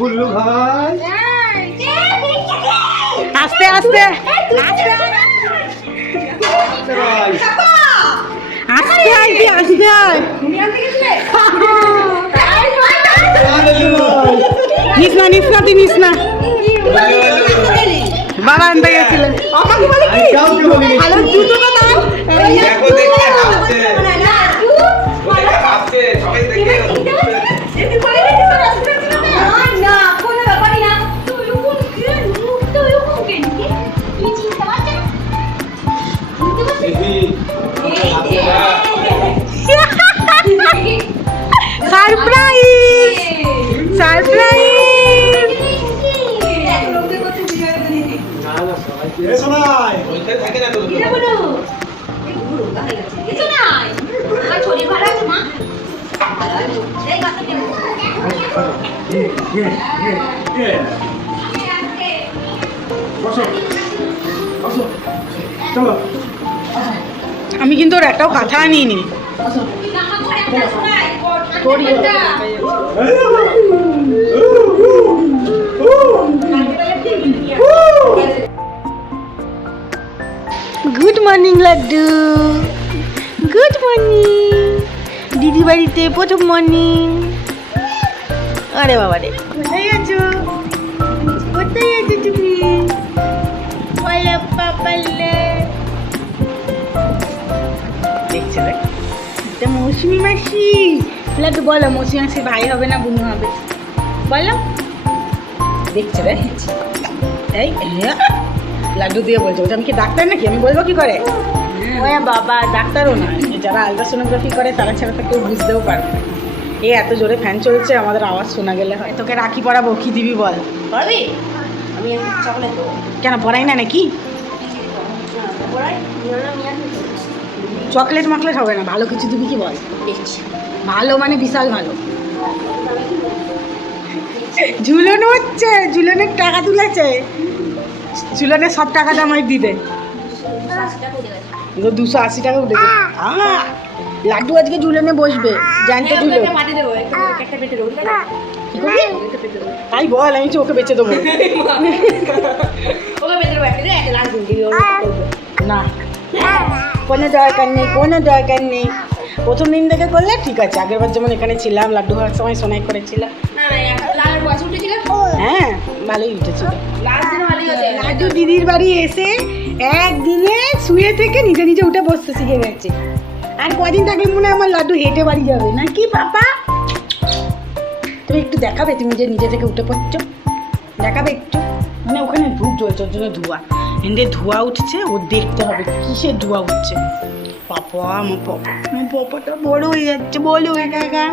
বুল্লু ভাই আস্তে আস্তে আস্তে আইতি আস্তে আয় নিস না তুই নিস না বাবা আনতে গেছিলেন ভালো জুতো তো দাও সারপ্রাইজ সারপ্রাইজ আমি কিন্তু ওর একটাও কথা আনিনি good morning laddu good morning দিদি বাড়িতে প্রথম মর্নিং আরে বাবা রে কোথায় আছো তুমি বলে পাপালে দেখছে দেখ এটা মৌসুমি মাসি লাড্ডু বলো মৌসুমি মাসির ভাই হবে না বোন হবে বলো দেখছে দেখ এই লাড্ডু দিয়ে বলছে ওটা আমি কি ডাক্তার নাকি আমি বলবো কি করে ওয়া বাবা ডাক্তারও না যারা আলট্রাসোনোগ্রাফি করে তারা ছাড়া তো কেউ বুঝতেও পারবে না এই এত জোরে ফ্যান চলছে আমাদের আওয়াজ শোনা গেলে হয় তোকে রাখি পরাবো কি দিবি বল পারবি আমি চকলেট দেবো কেন পড়াই না নাকি চকলেট মকলেট হবে না ভালো কিছু দিবি কি বল ভালো মানে বিশাল ভালো ঝুলন হচ্ছে ঝুলনের টাকা তুলেছে ঝুলনের সব টাকাটা আমায় দিবে 280 টাকা উঠেছে লাড্ডু আজকে ঝুলনে বসবে জানতে ঝুলো তাই বল আমি ওকে বেঁচে দেবো না কোনো দরকার নেই প্রথম দিন থেকে করলে ঠিক আছে আগেরবার যেমন এখানে ছিলাম লাড্ডু হওয়ার সময় সোনাই করেছিলাম হ্যাঁ ভালোই উঠেছিল লাড্ডু দিদির বাড়ি এসে একদিনে শুয়ে থেকে নিজে নিজে উঠে বসতে শিখে গেছে আর কদিন থাকলে মনে হয় আমার লাড্ডু হেঁটে বাড়ি যাবে না কি পাপা তুমি একটু দেখাবে তুমি যে নিজে থেকে উঠে পড়ছো দেখাবে একটু মানে ওখানে ধূপ জ্বলছে ওর জন্য ধোঁয়া হেঁটে ধোঁয়া উঠছে ও দেখতে হবে কিসের ধোঁয়া উঠছে পাপা আমার পাপাটা বড় হয়ে যাচ্ছে বলো একা একা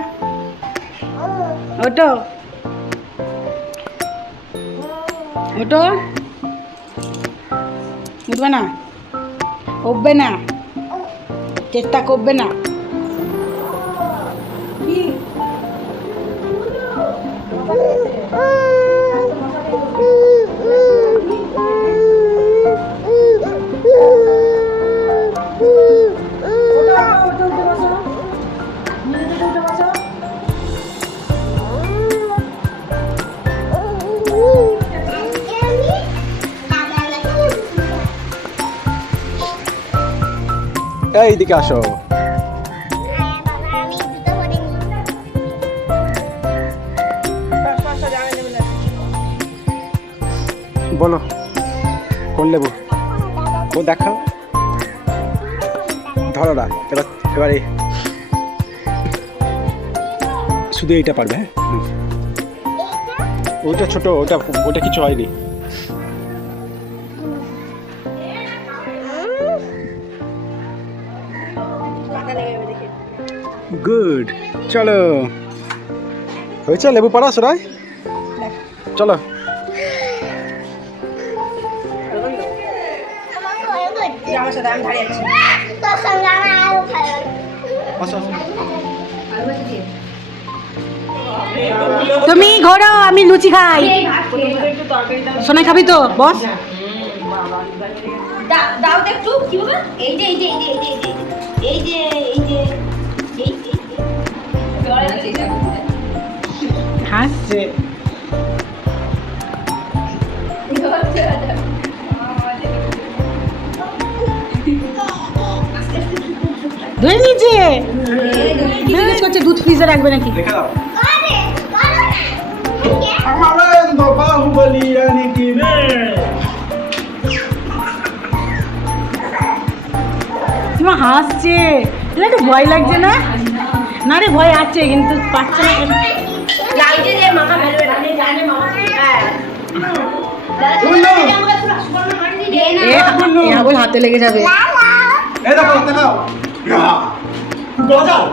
ওটো ওটো উঠবে না উঠবে না চেষ্টা করবে না এইদিকে আসো বলো কোন লেবু ও দেখাও ধরো না এবারে শুধু এইটা পারবে হ্যাঁ ওইটা ছোট ওটা কিছু হয়নি গুড চলো হয়েছে লেবু পাড়া সরাই চলো তুমি ঘোরো আমি লুচি খাই সোনাই খাবি তো বস দাও তো একটু কি হবে এই যে হাসছে ধরে নিচে জিজ্ঞেস করছে দুধ ফ্রিজে রাখবে নাকি? রেখে দাও। আনন্দ বাহুবলী রানী কি রে? তোমার হাসছে, এটা একটু ভয় লাগছে না? না রে ভয় আছে কিন্তু পাচ্ছে না কেন? লাগছে যে মামা ফেলবে না জানে মামা হ্যাঁ এ আবল হাতে লেগে যাবে। এই দেখো হাতে নাও। গজাও।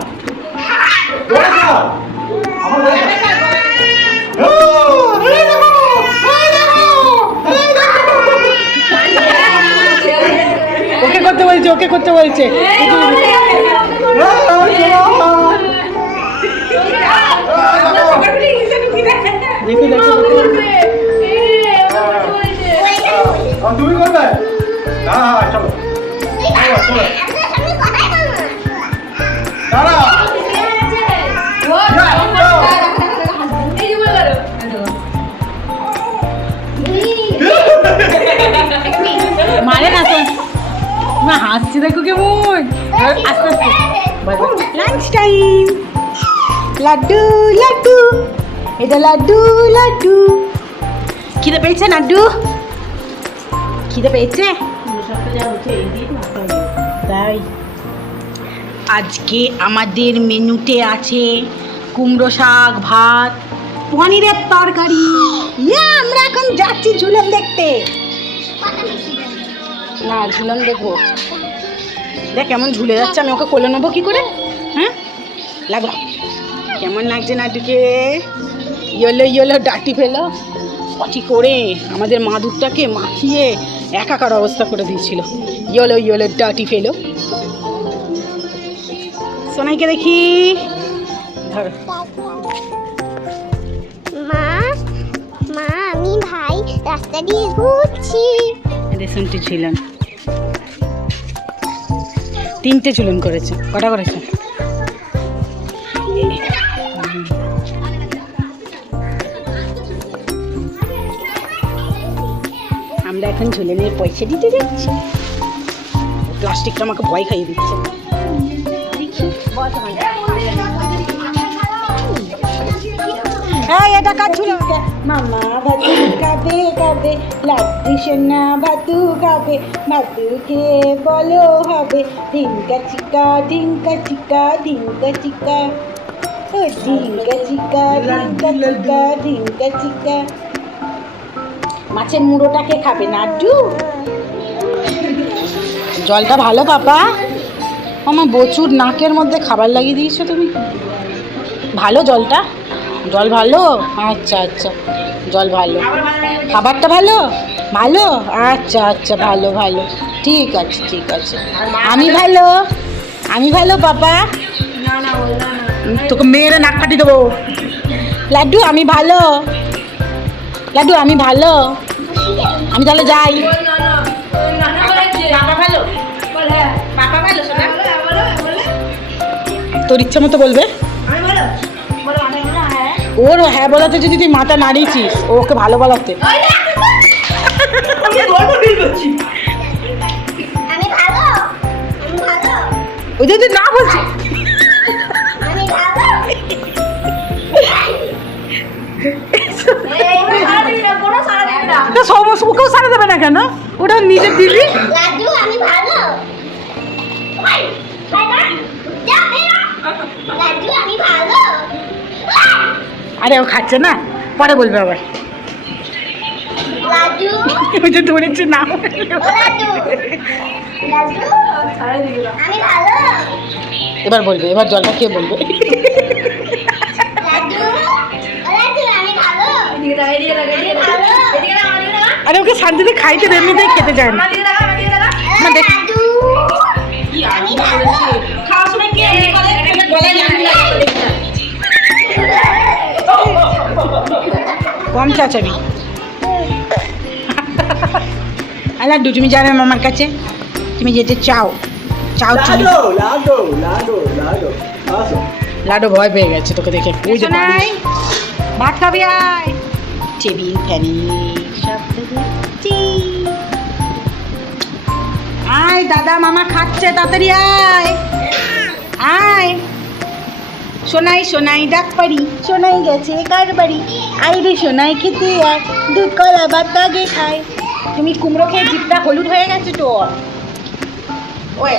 গজাও। আমার গজাও। এই দেখো। এই দেখো। এই দেখো। ওকে করতে বলছে, ওকে করতে বলছে। দেখো দেখো তুমি করবে? হ্যাঁ চলো। দাঁড়া। মারে না তো, না হাসছি দেখো কেমন। আস্তে আস্তে লাঞ্চ টাইম। লাড্ডু লাড্ডু, এটা লাড্ডু লাড্ডু। খিদে পেয়েছে লাড্ডু? খিদে পেয়েছে? তাই আজকে আমাদের মেনুতে আছে কুমড়ো শাক, ভাত, পনিরের তরকারি। আমরা এখন যাচ্ছি ঝুলন দেখতে। না ঝুলন দেখবো। দেখ কেমন ঝুলে যাচ্ছে, আমি ওকে কোলে নেবো কি করে? হ্যাঁ লাগো, কেমন লাগছে নাটুকে? ইয়েলো ইয়েলো ডাটি ফেলো পটি করে আমাদের মাদুরটাকে মাখিয়ে একাকার অবস্থা করে দিয়েছিল। ইয়েলো ইয়েলো ডাটি ফেলো। সোনাইকে দেখি, ধরো। মা মা আমি ভাই রাস্তা দিয়ে ঘুরছি। রেশনটি ছিলেন, 3টে চুলন করেছে। কটা করেছে? আমরা এখন ঝুলনের পয়সা দিতে যাচ্ছি। প্লাস্টিকটা আমাকে ভয় খাইয়ে দিচ্ছে। হ্যাঁ এটা কাজ ছিল। মামা ভাতু খাবে খাবে, লাড্ডু সোনা ভাতু খাবে, ভাতু খেয়ে বলো হবে ঢিঙ্কা চিকা ঢিঙ্কা চিকা ঢিঙ্কা চিকা, ও ঢিঙ্কা চিকা ঢিঙ্কা চিকা ঢিঙ্কা চিকা। মাছের মুড়োটাকে খাবে নাড্ডু? জলটা ভালো পাপা? আমার প্রচুর নাকের মধ্যে খাবার লাগিয়ে দিয়েছো তুমি। ভালো জলটা? জল ভালো? আচ্ছা আচ্ছা জল ভালো, খাবারটা ভালো? ভালো আচ্ছা আচ্ছা ভালো ভালো, ঠিক আছে ঠিক আছে। আমি ভালো, আমি ভালো পাপা? তোকে মেয়েরা নাক কাটি দেবো। লাড্ডু আমি ভালো, লাড্ডু আমি ভালো, আমি তাহলে যাই। তোর ইচ্ছা মতো বলবে। ওর হ্যাঁ বলাতে যদি তুই মাথা নাড়িয়েছিস, ওকে ভালো বলাতে। আমি ভালো, আমি ভালো, ওই যদি না বলছি আমি ভালো। সমস্ত ওকেও সারা দেবে না কেন? ওটা নিজের দিলি। লাড্ডু আমি ভালো। লাড্ডু আমি ভালো। আরে ও খাচ্ছে না, পরে বলবে আবার। লাড্ডু ওই যে ধরেছে না। ও লাড্ডু, লাড্ডু আমি ভালো। এবার বলবে, এবার জলটা খেয়ে বলবে। লাড্ডু ও লাড্ডু আমি ভালো। আমি ভালো। আরে ওকে শান্তিতে খাইতে দেন, এমনিতেই খেতে চায় না। না দেখ লাড্ডু আমি ভালো। কম চাচাবি। লাড্ডু তুমি যাবে মামার কাছে, তুমি যেতে চাও? চাও তুমি? লাড্ডু ভয় পেয়ে গেছে তোকে দেখে। ওই যে ভাত খাবি আয়। টেবিল ফ্যানের শব্দ হচ্ছে। আয় দাদা মামা খাচ্ছে, তাড়াতাড়ি আয় আয়। সোনাই সোনাই ডাক পারি, সোনাই গেছে কার বাড়ি, আই রে সোনাই খেতে আয়, দুধ কলা ভাত আগে খায়। তুমি কুমড়ো খেয়ে জিভটা হলুদ হয়ে গেছে তোর। ওই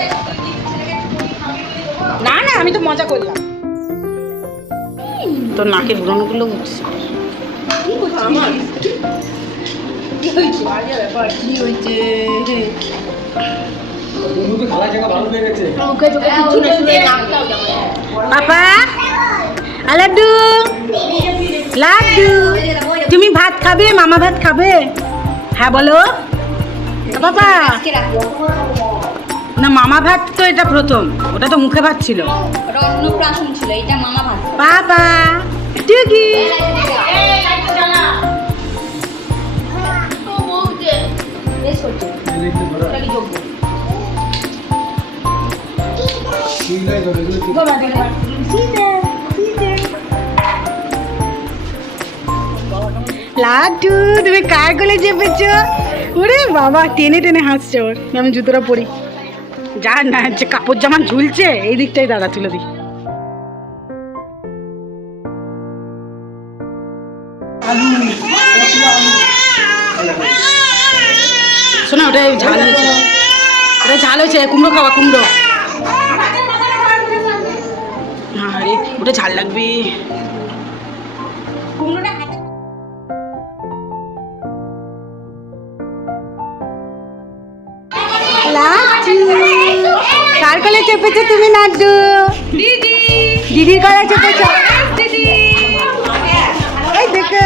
না না, আমি তো মজা করলাম। তোর নাকের ব্রণগুলো উঠছে। পাপা লাড্ডু লাড্ডু, তুমি ভাত খাবে? মামা ভাত খাবে? হ্যাঁ বলো পাপা। না মামা ভাত তো এটা প্রথম, ওটা তো মুখে ভাত ছিল, অন্নপ্রাশন ছিল, এটা মামা ভাত। পাপা টুকি লাড্ডু, তুমি কার গলে চেপেছো? ওরে বাবা, টেনে টেনে হাসছে। ওর আমি জুতোটা পরি, যা না যে কাপড় জামা ঝুলছে এই দিকটাই দাদা তুলে দিই। শোনা ওটা ঝাল হয়েছে, ওটা ঝাল হয়েছে। কুমড়ো খাওয়া, কুমড়ো। আরে ওটা ঝাল লাগবে। কুমড়োটা হাতে কার কলে চেপেছো তুমি নাড্ডু? দিদি, দিদির কলে চেপেছো। এই দেখো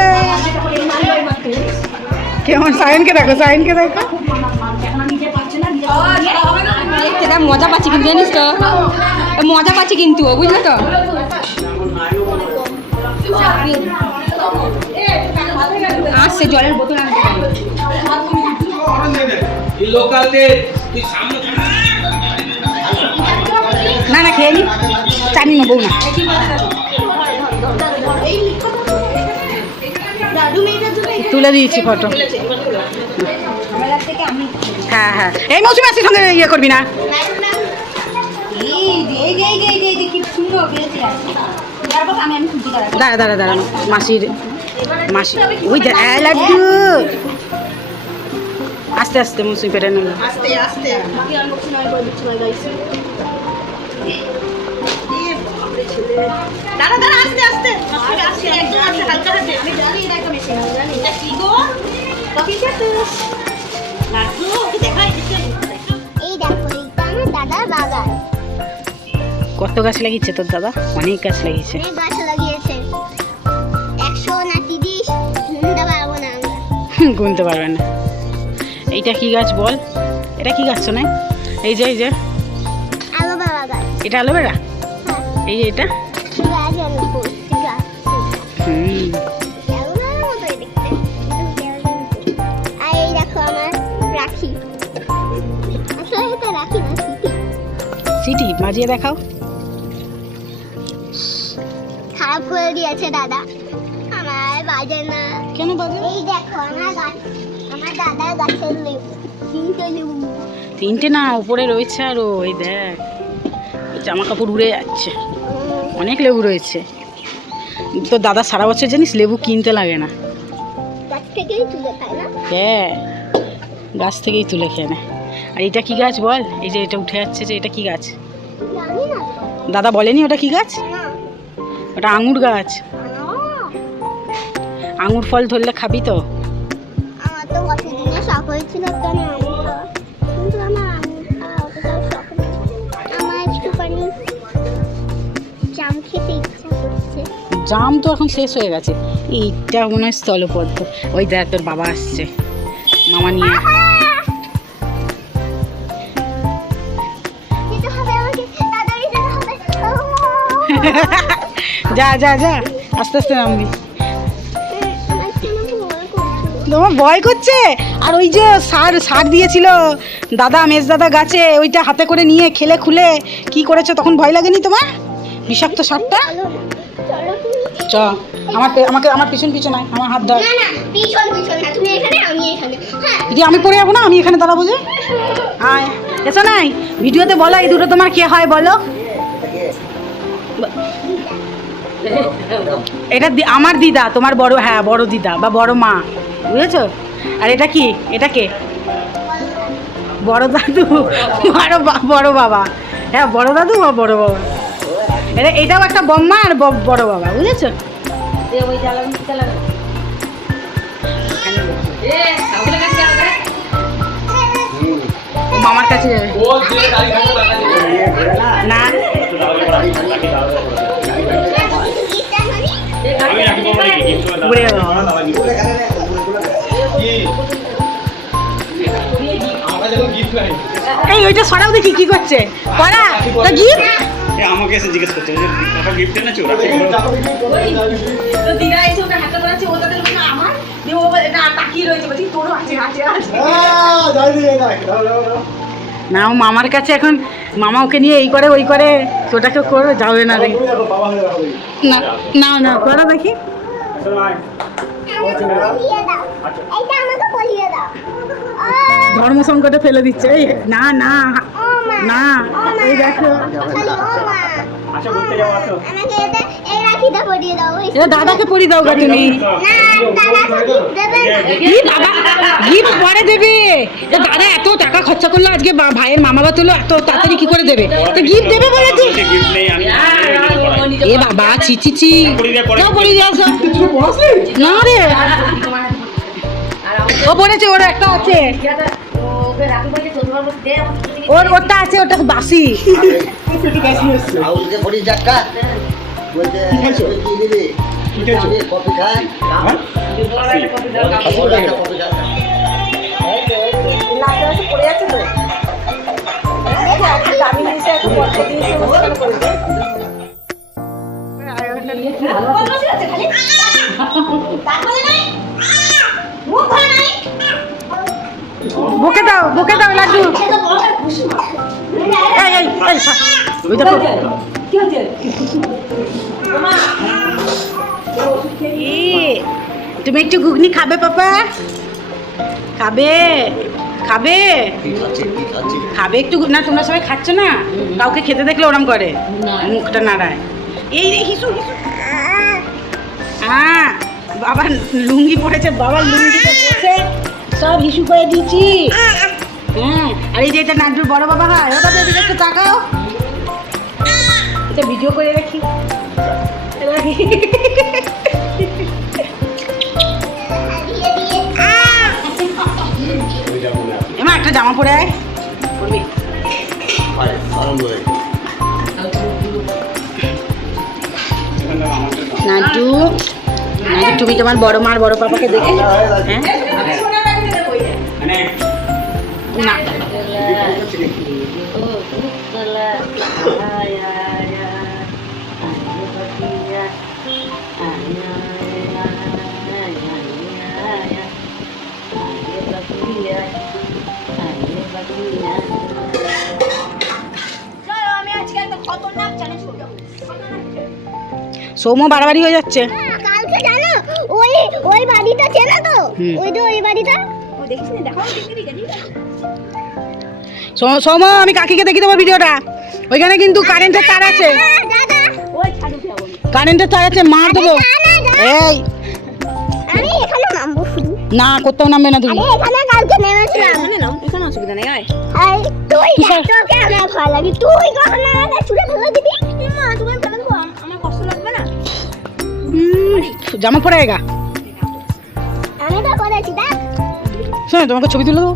কেমন, সায়নকে দেখো, সায়নকে দেখো। মজা পাচ্ছি কিন্তু, জানিস তো মজা পাচ্ছি কিন্তু, বুঝলে তো। আসছে জলের বোতল আনতে। না না খেয়ে নি, চাটনি নেবো না। তুলে দিয়েছি ফটো। হ্যাঁ হ্যাঁ, এই মৌসুমি আসির সঙ্গে ইয়ে করবি না। দাঁড়া দাঁড়া দাঁড়া, মাসির মাসি ওই লাড্ডু। আস্তে আস্তে মৌসুমি পেটে নেব। দাঁড়া দাঁড়া, আস্তে আস্তে হালকা হাতে। আমি জানি এটা একটা মেশিন, আমি জানি এটা কি গো। এই দেখো, এইটা আমার দাদার বাগান। কত গাছ লাগিয়েছে তোর দাদা? অনেক গাছ লাগিয়েছে। অনেক গাছ লাগিয়েছে, 100 না 30, গুনতে পারবো না আমরা। গুনতে পারবে না। এইটা কি গাছ বল? এটা কি গাছ শোনায়? এই যে এই যে অ্যালোভেরা গাছ। এটা অ্যালোভেরা? এই যে এটা গাছ অ্যালোভেরা গাছ। অ্যালোভেরার মতোই দেখতে। আর এই দেখো আমার রাখি। আসলে এটা রাখি না, সিটি। সিটি বাজিয়ে দেখাও। খারাপ করে দিয়েছে দাদা, আমার বাজে না। কেন বাজে? এই দেখো আমার গাছ, আমার দাদার গাছের লেবু, 3টে লেবু। 3টে না, উপরে রয়েছে আরো। ওই দেখ, জামা কাপড় উড়ে যাচ্ছে। অনেক লেবু রয়েছে। তোর দাদা সারা বছর জানিস লেবু কিনতে লাগে না, গাছ থেকেই তুলে খায় না? হ্যাঁ, গাছ থেকেই তুলে খেয়ে নেয়। আর এটা কি গাছ বল? এই যে এটা উঠে যাচ্ছে, যে এটা কি গাছ? জানি না। দাদা বলেনি ওটা কি গাছ? না। ওটা আঙুর গাছ। আঙুর ফল ধরলে খাবি তো? আমার তো কতদিনের শখ হয়েছিল কেন আঙুর খাওয়া, কিন্তু আমার আঙুর খাওয়া অতটাও শখ নেই। আমার একটুখানি জাম খেতে ইচ্ছা করছে। জাম তো এখন শেষ হয়ে গেছে। এইটা মনে হয় স্থলপদ্ম। ওই দেখ তোর বাবা আসছে, মামা নিয়ে। যেতে হবে আমাকে, তাড়াতাড়ি যেতে হবে। যা যা যা, আস্তে আস্তে নামবি। আমার কেন ভয় করছে? তোমার ভয় করছে? আর ওই যে সার দিয়েছিল দাদা, মেজ দাদা গাছে, ওইটা হাতে করে নিয়ে খেলে খুলে কি করেছে, তখন ভয় লাগেনি তোমার? বিষাক্ত সারটা। চলো না, চলো তুমি। চ আমার পিছন পিছন আয়, আমার হাত ধর। না না পিছন পিছন না, তুমি এখানে আমি এখানে। হ্যাঁ দিদি আমি পড়ে যাবো না, আমি এখানে দাঁড়াবো যে। আয় এসো নাই ভিডিওতে বলো এই দুটো তোমার কে হয় বলো। এটা আমার দিদা, তোমার বড়, হ্যাঁ বড় দিদা বা বড় মা, বুঝেছো? আর এটা কি, এটা কে? বড় দাদু, বড় বাবা। হ্যাঁ বড় দাদু বা বড় বাবা। এটাও একটা বম্মা আর বড় বাবা, বুঝেছো? মামার কাছে যাবে না, ঘুরে যাবে। এই ওইটা সরাও দেখি কি করছে পড়া তা গিফট। আমাকে এসে জিজ্ঞেস করছে যে কাকা গিফট এনেছো? তো দিদা এসে ওটা হাতে করাচ্ছে, ও তাদের বলছে আমার দিয়ে, ও এটা তাকিয়ে রয়েছে, বলছি তোরও আছে আছে আছে। না ও মামার কাছে এখন, মামা ওকে নিয়ে এই করে ওই করে, ওটাকে করে যাবে না রে। না না না করো দেখি। আমাকে পরিয়ে দাও, এইটা আমাকে পরিয়ে দাও। ধর্ম সংকটে ফেলে দিচ্ছে। এই না না ও মা, না, এই দেখো খালি ও মা, আচ্ছা ঘুরতে যাবো, আসো। আমাকে এটা এই রাখিটা পরিয়ে দাও। এটা দাদাকে পরি দাও গা তুমি। না দাদা দেবে না। কি দাদা গিফট পরে দেবে? এ দাদা এত টাকা খরচা করলো আজকে, ভাইয়ের মামা বাবা তুলো, এত তাড়াতাড়ি কি করে দেবে? তো গিফট দেবে বলেছে। গিফট নেই, আমি এ বাবা ছি ছি ছি, কেউ পরি দিয়ে আসো। না রে ও বলেছে ওর একটা আছে, ওরটা আছে, ওটা বাসি। আউলকে পড়ি চাক্কা বলতে কি দিবি? আমি কফি খাই, কফি খাই। বুকে দাও লাড্ডু। এই এই এই ওই দেখো তুমি একটু ঘুগনি খাবে পাপা? খাবে খাবে কি খাচ্ছি, কি খাচ্ছি? খাবে একটু না? তোমরা সবাই খাচ্ছ না? কাউকে খেতে দেখলে ওরম করে, মুখটা নাড়ায়। এই রে হিসু হিসু। হ্যাঁ বাবা লুঙ্গি পড়েছে, বাবার লুঙ্গিতে বসে সব হিসু করে দিয়েছি। হ্যাঁ আর এই যে এটা নাড্ডুর বড় বাবা হয়, ওটা তো একটু তাকাও, এটা ভিডিও করে রাখি। এমা একটা জামা পরে আয়, পরবি। আয়, আনন্দ হয়ে। নাড্ডু নাড্ডু তুমি তোমার বড় মার বড় পাপাকে দেখে। হ্যাঁ না সৌম্য বাড়াবাড়ি হয়ে যাচ্ছে। কালকে জানো ওই ওই বাড়িটা চেনা তো, ওই যে ওই বাড়িটা, ও দেখিস না? দেখো সৌম্য আমি কাকিকে দেখি দেবো ভিডিওটা, ওইখানে কিন্তু কারেন্টের তার আছে, দাদা কারেন্টের তার আছে, মার দেবো। এই আমি এখানে নামবো শুধু। না কোথাও নামবে না তুমি। আরে এখানে কালকে নেমেছিলাম। এখানে নাম, এখানে অসুবিধা নেই। আয় আয় তুই তোকে আমার ভালো লাগে, তুই কখন আমাকে ছুড়ে ফেলে দিবি? মা তুমি ফেলে দেবো, আমার কষ্ট লাগবে না? জামা পরে গা, আমি তো করেছি দেখ। শোনো তোমাকে ছবি তুলে দেবো।